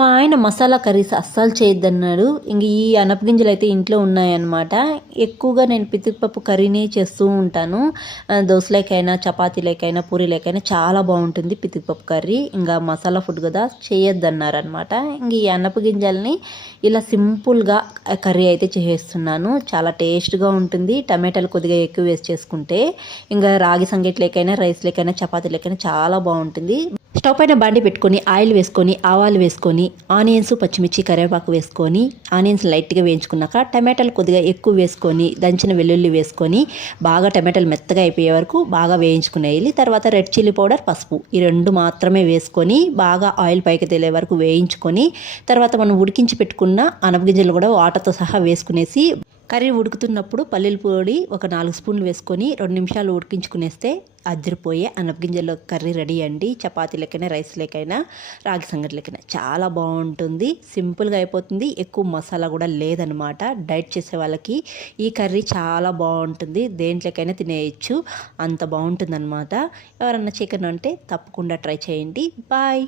మా ఆయన మసాలా కర్రీస్ అస్సలు చేయొద్దన్నాడు. ఇంక ఈ అనపగింజలు అయితే ఇంట్లో ఉన్నాయన్నమాట. ఎక్కువగా నేను పితికిపప్పు కర్రీనే చేస్తూ ఉంటాను. దోసలోకైనా, చపాతీలోకైనా, పూరీలోకైనా చాలా బాగుంటుంది పితికిపప్పు కర్రీ. ఇంకా మసాలా ఫుడ్ కదా చేయొద్దన్నారనమాట. ఇంక ఈ అనపగింజల్ని ఇలా సింపుల్గా కర్రీ అయితే చేసేస్తున్నాను. చాలా టేస్ట్గా ఉంటుంది. టమాటాలు కొద్దిగా ఎక్కువ వేసి చేసుకుంటే ఇంకా రాగి సంగటిలోకైనా, రైస్లోకైనా, చపాతీలోకైనా చాలా బాగుంటుంది. స్టవ్ పైన బాండి పెట్టుకొని ఆయిల్ వేసుకొని, ఆవాలు వేసుకొని, ఆనియన్స్, పచ్చిమిర్చి, కరివేపాకు వేసుకొని, ఆనియన్స్ లైట్గా వేయించుకున్నాక టమాటాలు కొద్దిగా ఎక్కువ వేసుకొని, దంచిన వెల్లుల్లి వేసుకొని బాగా టమాటాలు మెత్తగా అయిపోయే వరకు బాగా వేయించుకునేయాలి. తర్వాత రెడ్ చిల్లీ పౌడర్, పసుపు ఈ రెండు మాత్రమే వేసుకొని బాగా ఆయిల్ పైకి తేలే వరకు వేయించుకొని, తర్వాత మనం ఉడికించి పెట్టుకున్న అనపగింజలు కూడా వాటర్తో సహా వేసుకునేసి కర్రీ ఉడుకుతున్నప్పుడు పల్లీల పొడి ఒక 4 స్పూన్లు వేసుకొని 2 నిమిషాలు ఉడికించుకునేస్తే అదిరిపోయే అనపగింజల కర్రీ రెడీ అండి. చపాతీలకైనా, రైస్లకైనా, రాగి సంగటిలకైనా చాలా బాగుంటుంది. సింపుల్గా అయిపోతుంది. ఎక్కువ మసాలా కూడా లేదనమాట. డైట్ చేసే వాళ్ళకి ఈ కర్రీ చాలా బాగుంటుంది. దేంట్లోకైనా తినేయచ్చు, అంత బాగుంటుంది అనమాట. ఎవరన్నా చికెన్ అంటే తప్పకుండా ట్రై చేయండి. బాయ్.